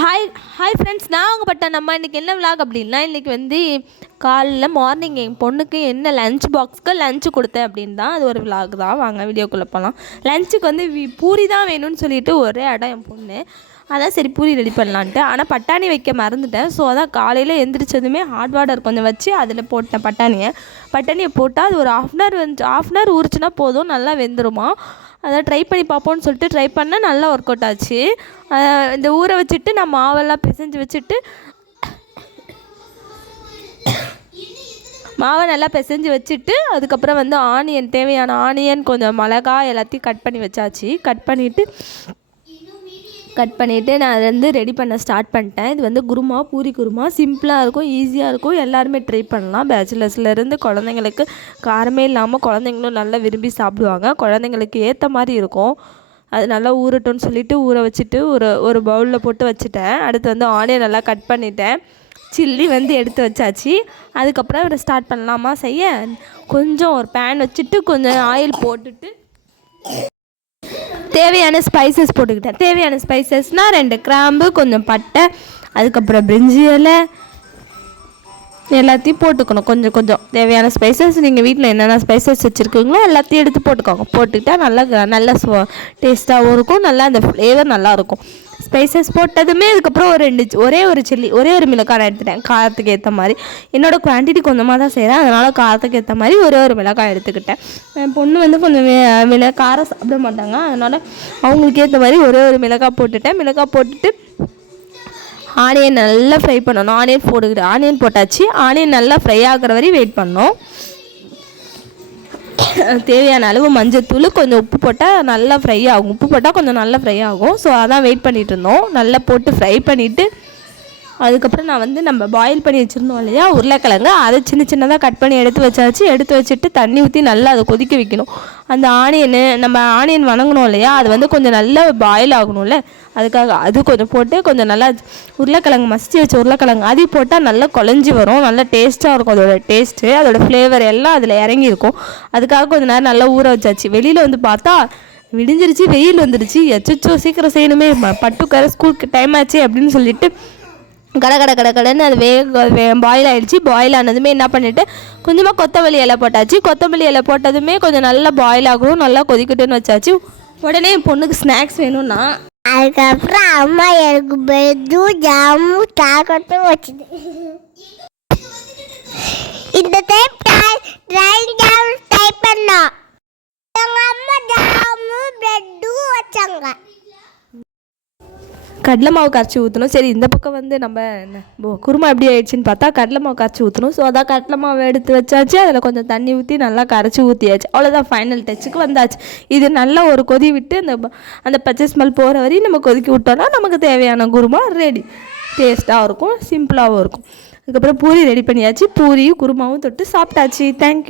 Hi hi friends, நான் உங்கள் பட்டா. நம்ம இன்றைக்கி என்ன விலாக் அப்படின்னா, இன்றைக்கி வந்து காலைல மார்னிங் என் பொண்ணுக்கு என்ன லஞ்ச் பாக்ஸ்க்கு லஞ்சு கொடுத்தேன் அப்படின்னு தான். அது ஒரு விலாக் தான். வாங்க வீடியோக்குள்ளே போகலாம். லஞ்சுக்கு வந்து பூரி தான் வேணும்னு சொல்லிட்டு ஒரே இடம் என் பொண்ணு. அதான் சரி பூரி ரெடி பண்ணலான்ட்டு. ஆனால் பட்டாணி வைக்க மறந்துட்டேன். ஸோ அதான் காலையில் எந்திரிச்சதுமே ஹாட் வாட்டர் கொஞ்சம் வச்சு அதில் போட்டேன் பட்டாணியை போட்டால் அது ஒரு ஆஃப் அன் ஹவர் ஊறிச்சுன்னா போதும், நல்லா வெந்துருமா. அதை ட்ரை பண்ணி பார்ப்போன்னு சொல்லிட்டு ட்ரை பண்ணால் நல்லா ஒர்க் அவுட் ஆச்சு. இந்த ஊற வச்சுட்டு நான் மாவெல்லாம் பிசைஞ்சு வச்சுட்டு மாவை நல்லா பிசைஞ்சு வச்சுட்டு அதுக்கப்புறம் வந்து தேவையான ஆனியன் கொஞ்சம் மிளகாய் எல்லாத்தையும் கட் பண்ணி வச்சாச்சு. கட் பண்ணிவிட்டு நான் அதை வந்து ரெடி பண்ண ஸ்டார்ட் பண்ணிட்டேன். இது வந்து பூரி குருமா சிம்பிளாக இருக்கும், ஈஸியாக இருக்கும், எல்லாருமே ட்ரை பண்ணலாம். பேச்சுலர்ஸ்லேருந்து குழந்தைங்களுக்கு காரமே இல்லாமல் குழந்தைங்களும் நல்லா விரும்பி சாப்பிடுவாங்க. குழந்தைங்களுக்கு ஏற்ற மாதிரி இருக்கும். அது நல்லா ஊறட்டும்னு சொல்லிவிட்டு ஊற வச்சுட்டு ஒரு பவுலில் போட்டு வச்சுட்டேன். அடுத்து வந்து ஆனியன் நல்லா கட் பண்ணிட்டேன். சில்லி வந்து எடுத்து வச்சாச்சு. அதுக்கப்புறம் ஸ்டார்ட் பண்ணலாமா செய்ய. கொஞ்சம் ஒரு பேன் வச்சுட்டு கொஞ்சம் ஆயில் போட்டுட்டு தேவையான ஸ்பைசஸ் போட்டுக்கிட்டேன். தேவையான ஸ்பைசஸ்னால் 2 கிராம்பு, கொஞ்சம் பட்டை, அதுக்கப்புறம் பிரிஞ்சி இலை எல்லாத்தையும் போட்டுக்கணும். கொஞ்சம் தேவையான ஸ்பைசஸ் நீங்கள் வீட்டில் என்னென்ன ஸ்பைசஸ் வச்சுருக்கீங்களோ எல்லாத்தையும் எடுத்து போட்டுக்கோங்க. போட்டுக்கிட்டால் நல்லா டேஸ்ட்டாகவும் இருக்கும், நல்லா அந்த ஃப்ளேவர் நல்லாயிருக்கும். ஸ்பைசஸ் போட்டதுமே அதுக்கப்புறம் ஒரே ஒரு மிளகாய் நான் எடுத்துட்டேன். காரத்துக்கு ஏற்ற மாதிரி என்னோடய குவான்டிட்டி கொஞ்சமாக தான் செய்கிறேன், அதனால் காரத்துக்கு ஏற்ற மாதிரி ஒரு மிளகாய் எடுத்துக்கிட்டேன். என் பொண்ணு வந்து கொஞ்சம் காரம் சாப்பிட மாட்டாங்க, அதனால் அவங்களுக்கு ஏற்ற மாதிரி ஒரு மிளகாய் போட்டுட்டேன். மிளகாய் போட்டுட்டு ஆனியன் நல்லா ஃப்ரை பண்ணணும். ஆனியன் போட்டாச்சு. ஆனியன் நல்லா ஃப்ரை ஆகிற வரையும் வெயிட் பண்ணோம். தேவையான அளவு மஞ்சத்தூள், கொஞ்சம் உப்பு போட்டால் நல்லா ஃப்ரை ஆகும். உப்பு போட்டால் கொஞ்சம் நல்லா ஃப்ரை ஆகும். ஸோ அதான் வெயிட் பண்ணிகிட்டு இருந்தோம். நல்லா போட்டு ஃப்ரை பண்ணிவிட்டு அதுக்கப்புறம் நான் வந்து நம்ம பாயில் பண்ணி வச்சுருந்தோம் இல்லையா உருளைக்கிழங்கு, அதை சின்னதாக கட் பண்ணி எடுத்து வச்சாச்சு. எடுத்து வச்சுட்டு தண்ணி ஊற்றி நல்லா அதை கொதிக்க வைக்கணும். அந்த நம்ம ஆனியன் வணங்கணும் இல்லையா, அது வந்து கொஞ்சம் நல்லா பாயில் ஆகணும்ல, அதுக்காக அது கொஞ்சம் போட்டு கொஞ்சம் நல்லா உருளைக்கிழங்கு மசிச்சு வச்ச உருளைக்கிழங்கு அதையும் போட்டால் நல்லா குழஞ்சி வரும், நல்லா டேஸ்ட்டாக இருக்கும். அதோட டேஸ்ட்டு அதோடய ஃப்ளேவர் எல்லாம் அதில் இறங்கியிருக்கும். அதுக்காக கொஞ்சம் நேரம் நல்லா ஊற வச்சாச்சு. வெளியில் வந்து பார்த்தா விடிஞ்சிருச்சு, வெயில் வந்துடுச்சு. எச்சோ சீக்கிரம் செய்யணுமே, பட்டுக்கார ஸ்கூலுக்கு டைம் ஆச்சு அப்படின்னு சொல்லிட்டு கடைன்னு அது பாயில் ஆகிடுச்சு. பாயில் ஆனதுமே என்ன பண்ணிவிட்டு கொஞ்சமாக கொத்தமல்லி இலை போட்டாச்சு. கொத்தமல்லி இலை போட்டதுமே கொஞ்சம் நல்லா பாயில் ஆகணும், நல்லா கொதிக்கட்டுன்னு வச்சாச்சு. உடனே என் பொண்ணுக்கு ஸ்நாக்ஸ் வேணும்னா அதுக்கப்புறம் அம்மா எனக்கு பெட்டு ஜாமு சாக்கட்டும் வச்சுது. இந்த டைம் ட்ரை பண்ணோம். எங்கள் அம்மா ஜாமு பெட்டு வச்சாங்க. கடலை மாவு கரைச்சி ஊற்றணும். சரி, இந்த பக்கம் வந்து நம்ம குருமா எப்படி ஆயிடுச்சுன்னு பார்த்தா கடலை மாவு கரைச்சி ஊற்றணும். ஸோ அதான் கடலை மாவு எடுத்து வச்சாச்சு. அதில் கொஞ்சம் தண்ணி ஊற்றி நல்லா கரைச்சி ஊற்றியாச்சு. அவ்வளோதான், ஃபைனல் டச்சுக்கு வந்தாச்சு. இது நல்லா ஒரு கொதி விட்டு அந்த பச்சை ஸ்மெல் போகிற வரையும் நம்ம கொதிக்க விட்டோன்னா நமக்கு தேவையான குருமா ரெடி. டேஸ்ட்டாகவும் இருக்கும், சிம்பிளாகவும் இருக்கும். அதுக்கப்புறம் பூரி ரெடி பண்ணியாச்சு. பூரியும் குருமாவும் தொட்டு சாப்பிட்டாச்சு. தேங்க்யூ.